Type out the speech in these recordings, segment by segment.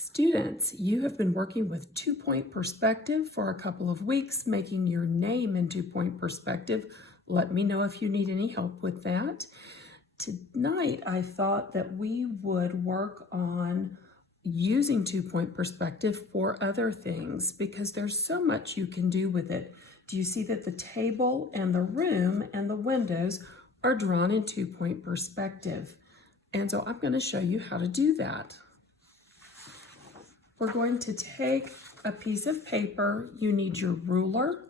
Students, you have been working with two-point perspective for a couple of weeks, making your name in two-point perspective. Let me know if you need any help with that. Tonight, I thought that we would work on using two-point perspective for other things because there's so much you can do with it. Do you see that the table and the room and the windows are drawn in two-point perspective? And so I'm going to show you how to do that. We're going to take a piece of paper. You need your ruler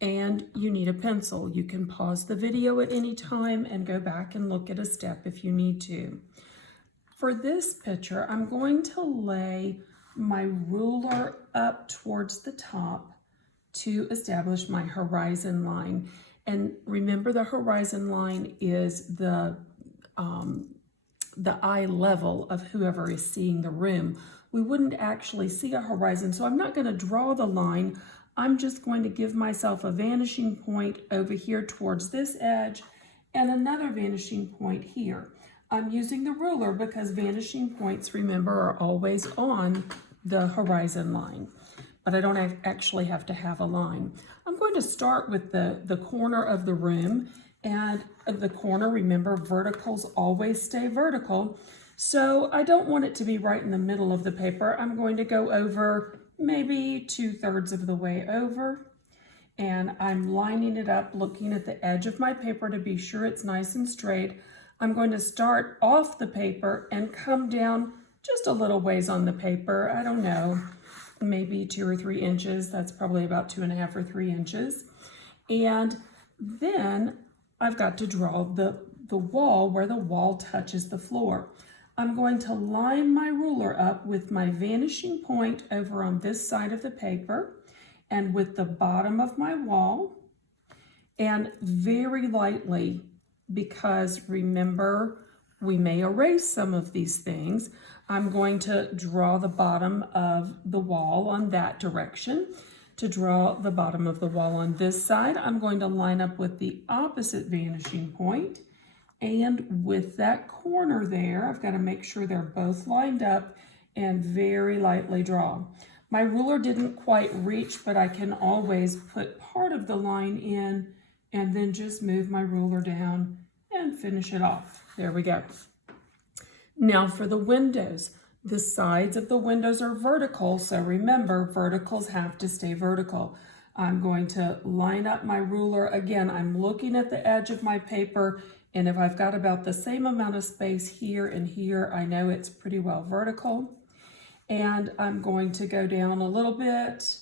and you need a pencil. You can pause the video at any time and go back and look at a step if you need to. For this picture, I'm going to lay my ruler up towards the top to establish my horizon line. And remember, the horizon line is the eye level of whoever is seeing the room. We wouldn't actually see a horizon, so I'm not going to draw the line. I'm just going to give myself a vanishing point over here towards this edge and another vanishing point here. I'm using the ruler because vanishing points, remember, are always on the horizon line, but I don't actually have to have a line. I'm going to start with the corner of the room, and the corner, remember, verticals always stay vertical. So I don't want it to be right in the middle of the paper. I'm going to go over maybe 2/3 of the way over, and I'm lining it up, looking at the edge of my paper to be sure it's nice and straight. I'm going to start off the paper and come down just a little ways on the paper. I don't know, maybe 2 or 3 inches. That's probably about 2.5 or 3 inches. And then I've got to draw the wall where the wall touches the floor. I'm going to line my ruler up with my vanishing point over on this side of the paper and with the bottom of my wall, and very lightly, because remember, we may erase some of these things, I'm going to draw the bottom of the wall on that direction. To draw the bottom of the wall on this side, I'm going to line up with the opposite vanishing point. And with that corner there, I've got to make sure they're both lined up and very lightly draw. My ruler didn't quite reach, but I can always put part of the line in and then just move my ruler down and finish it off. There we go. Now for the windows. The sides of the windows are vertical, so remember, verticals have to stay vertical. I'm going to line up my ruler. Again, I'm looking at the edge of my paper, and if I've got about the same amount of space here and here, I know it's pretty well vertical. And I'm going to go down a little bit,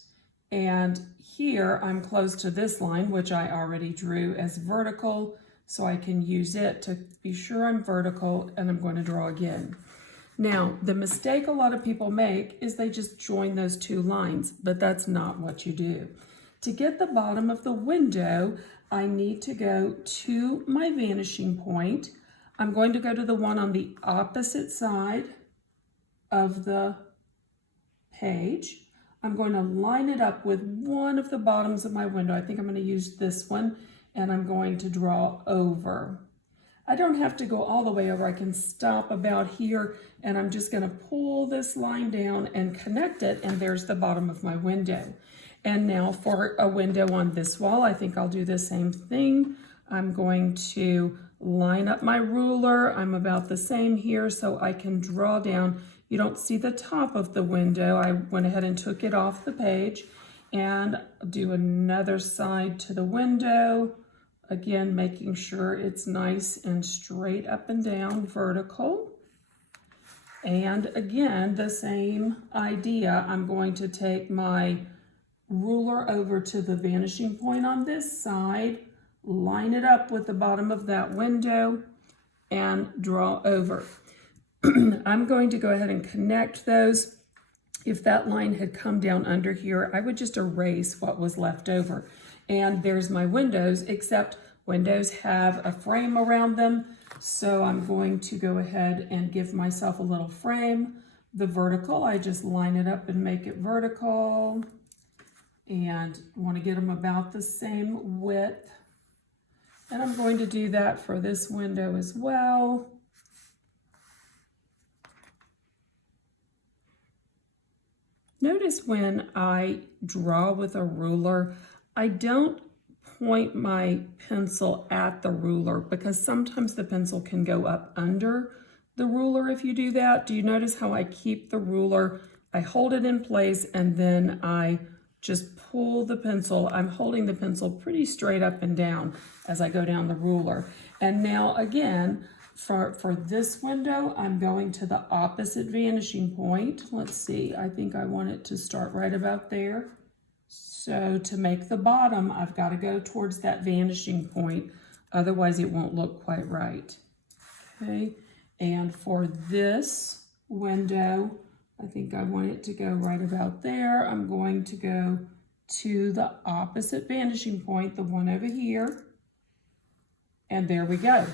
and here I'm close to this line, which I already drew as vertical, so I can use it to be sure I'm vertical, and I'm going to draw again. Now, the mistake a lot of people make is they just join those two lines, but that's not what you do. To get the bottom of the window, I need to go to my vanishing point. I'm going to go to the one on the opposite side of the page. I'm going to line it up with one of the bottoms of my window. I think I'm going to use this one, and I'm going to draw over. I don't have to go all the way over. I can stop about here, and I'm just going to pull this line down and connect it, and there's the bottom of my window. And now for a window on this wall, I think I'll do the same thing. I'm going to line up my ruler. I'm about the same here, so I can draw down. You don't see the top of the window. I went ahead and took it off the page, and do another side to the window. Again, making sure it's nice and straight up and down, vertical. And again, the same idea. I'm going to take my ruler over to the vanishing point on this side, line it up with the bottom of that window, and draw over. I'm going to go ahead and connect those. If that line had come down under here, I would just erase what was left over. And there's my windows, except windows have a frame around them. So I'm going to go ahead and give myself a little frame. The vertical, I just line it up and make it vertical. And I want to get them about the same width. And I'm going to do that for this window as well. Notice when I draw with a ruler, I don't point my pencil at the ruler because sometimes the pencil can go up under the ruler if you do that. Do you notice how I keep the ruler? I hold it in place and then I just pull the pencil. I'm holding the pencil pretty straight up and down as I go down the ruler. And now again, for this window, I'm going to the opposite vanishing point. Let's see, I think I want it to start right about there. So to make the bottom, I've got to go towards that vanishing point. Otherwise, it won't look quite right. Okay, and for this window, I think I want it to go right about there. I'm going to go to the opposite vanishing point, the one over here. And there we go.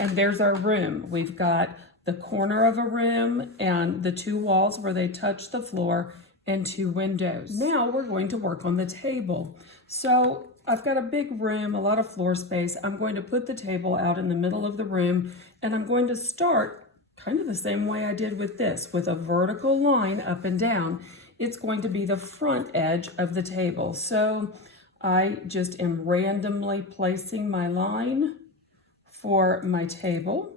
And there's our room. We've got the corner of a room and the two walls where they touch the floor and two windows. Now we're going to work on the table. So I've got a big room, a lot of floor space. I'm going to put the table out in the middle of the room, and I'm going to start kind of the same way I did with this, with a vertical line up and down. It's going to be the front edge of the table. So I just am randomly placing my line for my table,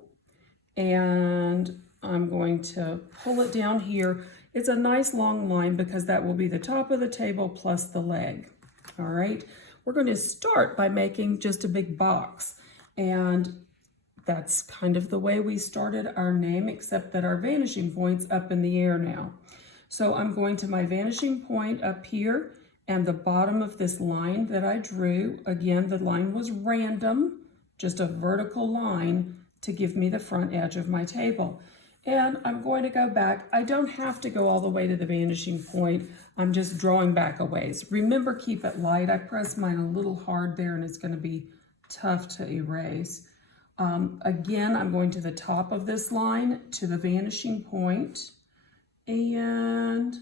and I'm going to pull it down here. It's a nice long line because that will be the top of the table plus the leg. All right, we're going to start by making just a big box, and that's kind of the way we started our name, except that our vanishing point's up in the air now. So I'm going to my vanishing point up here and the bottom of this line that I drew. Again, the line was random, just a vertical line to give me the front edge of my table. And I'm going to go back. I don't have to go all the way to the vanishing point. I'm just drawing back a ways. Remember, keep it light. I pressed mine a little hard there and it's going to be tough to erase. Again, I'm going to the top of this line to the vanishing point, and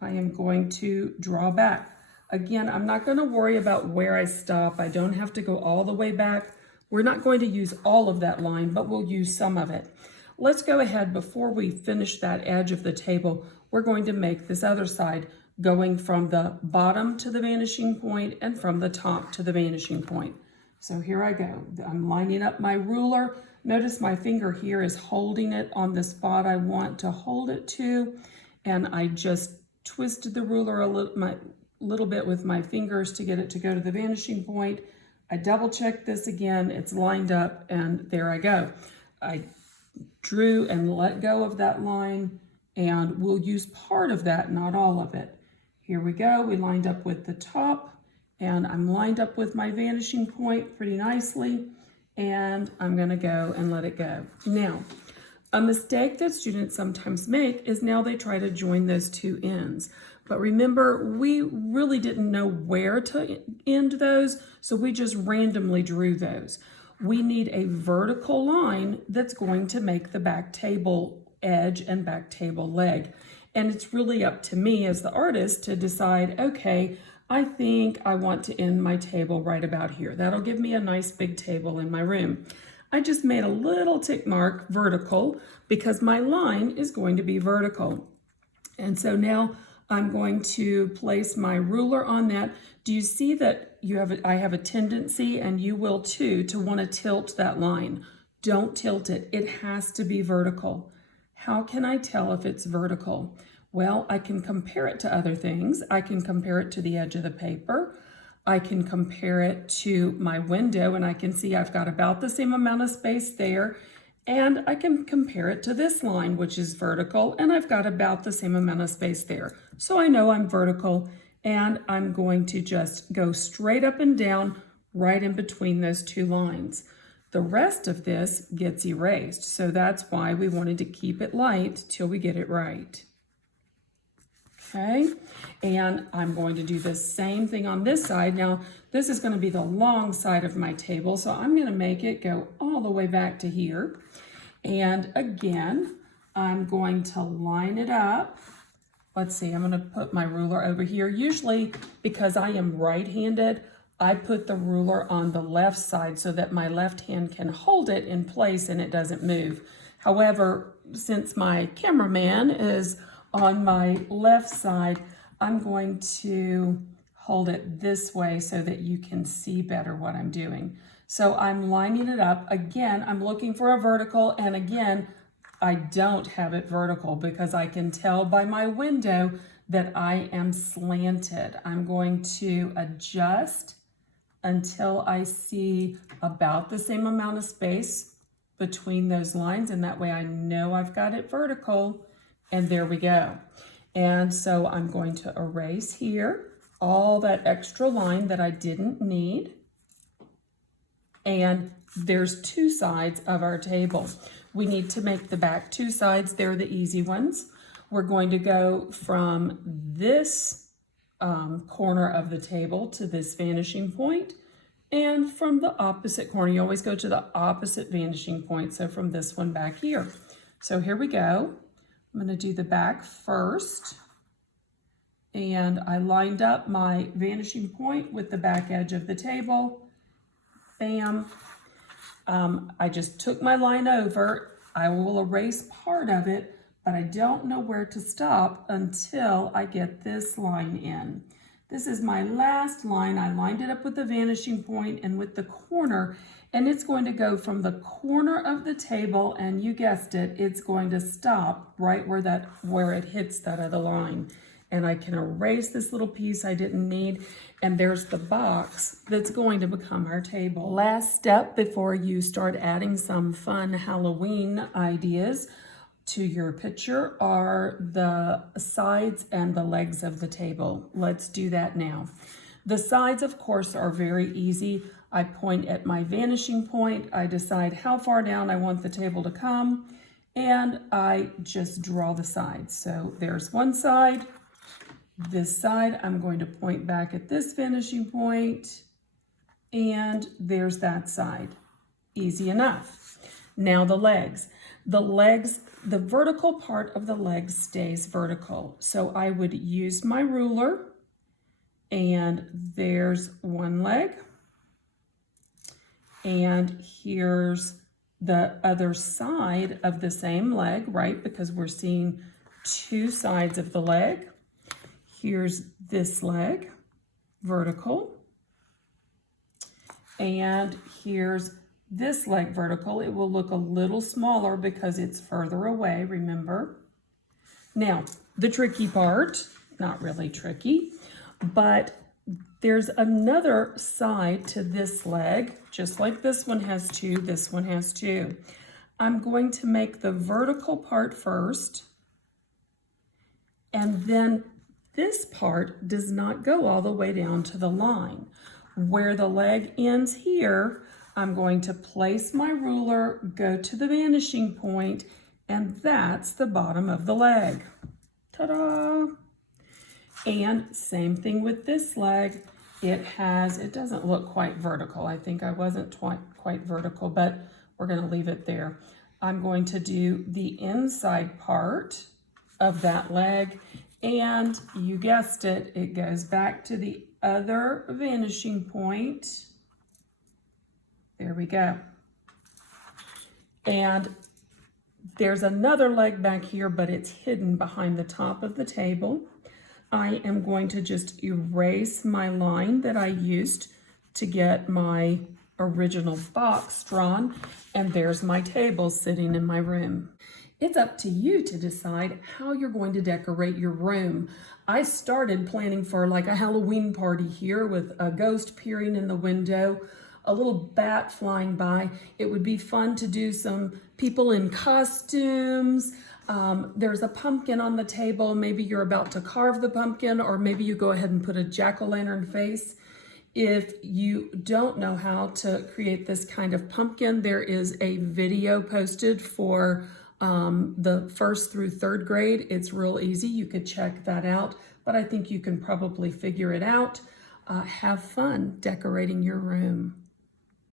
I am going to draw back. Again, I'm not going to worry about where I stop. I don't have to go all the way back. We're not going to use all of that line, but we'll use some of it. Let's go ahead before we finish that edge of the table. We're going to make this other side going from the bottom to the vanishing point and from the top to the vanishing point. So here I go. I'm lining up my ruler. Notice my finger here is holding it on the spot I want to hold it to. And I just twisted the ruler a little bit with my fingers to get it to go to the vanishing point. I double checked this again. It's lined up, and there I go. I drew and let go of that line, and we'll use part of that, not all of it. Here we go. We lined up with the top, and I'm lined up with my vanishing point pretty nicely, and I'm going to go and let it go. Now, a mistake that students sometimes make is now they try to join those two ends. But remember, we really didn't know where to end those, so we just randomly drew those. We need a vertical line that's going to make the back table edge and back table leg. And it's really up to me as the artist to decide, okay, I think I want to end my table right about here. That'll give me a nice big table in my room. I just made a little tick mark vertical because my line is going to be vertical. And so now I'm going to place my ruler on that. Do you see that I have a tendency, and you will too, to want to tilt that line? Don't tilt it. It has to be vertical. How can I tell if it's vertical? Well, I can compare it to other things. I can compare it to the edge of the paper. I can compare it to my window, and I can see I've got about the same amount of space there. And I can compare it to this line, which is vertical, and I've got about the same amount of space there. So I know I'm vertical, and I'm going to just go straight up and down right in between those two lines. The rest of this gets erased, so that's why we wanted to keep it light till we get it right. Okay, and I'm going to do the same thing on this side. Now, this is going to be the long side of my table, so I'm going to make it go all the way back to here. And again, I'm going to line it up. Let's see, I'm going to put my ruler over here. Usually, because I am right-handed, I put the ruler on the left side so that my left hand can hold it in place and it doesn't move. However, since my cameraman is on my left side, I'm going to hold it this way so that you can see better what I'm doing. So I'm lining it up. Again, I'm looking for a vertical, and again, I don't have it vertical because I can tell by my window that I am slanted. I'm going to adjust until I see about the same amount of space between those lines, and that way I know I've got it vertical, and there we go. And so I'm going to erase here all that extra line that I didn't need. And there's two sides of our table. We need to make the back two sides. They're the easy ones. We're going to go from this corner of the table to this vanishing point, and from the opposite corner, you always go to the opposite vanishing point. So from this one back here. So here we go. I'm going to do the back first. And I lined up my vanishing point with the back edge of the table. Bam. I just took my line over. I will erase part of it, but I don't know where to stop until I get this line in. This is my last line. I lined it up with the vanishing point and with the corner, and it's going to go from the corner of the table, and you guessed it, it's going to stop right where it hits that other line. And I can erase this little piece I didn't need, and there's the box that's going to become our table. Last step before you start adding some fun Halloween ideas to your picture are the sides and the legs of the table. Let's do that now. The sides, of course, are very easy. I point at my vanishing point. I decide how far down I want the table to come, and I just draw the sides. So there's one side. This side, I'm going to point back at this vanishing point, and there's that side. Easy enough. Now the legs. The vertical part of the legs stays vertical. So I would use my ruler, and there's one leg, and here's the other side of the same leg, right? Because we're seeing two sides of the leg. Here's this leg, vertical, and here's this leg vertical. It will look a little smaller because it's further away, remember? Now, the tricky part, not really tricky, but there's another side to this leg, just like this one has two, this one has two. I'm going to make the vertical part first, and then this part does not go all the way down to the line. Where the leg ends here, I'm going to place my ruler, go to the vanishing point, and that's the bottom of the leg. Ta-da! And same thing with this leg. It doesn't look quite vertical. I think I wasn't quite vertical, but we're going to leave it there. I'm going to do the inside part of that leg, and you guessed it, it goes back to the other vanishing point. There we go. And there's another leg back here, but it's hidden behind the top of the table. I am going to just erase my line that I used to get my original box drawn, and there's my table sitting in my room. It's up to you to decide how you're going to decorate your room. I started planning for like a Halloween party here with a ghost peering in the window, a little bat flying by. It would be fun to do some people in costumes. There's a pumpkin on the table. Maybe you're about to carve the pumpkin, or maybe you go ahead and put a jack-o'-lantern face. If you don't know how to create this kind of pumpkin, there is a video posted for the 1st through 3rd grade. It's real easy. You could check that out, but I think you can probably figure it out. Have fun decorating your room.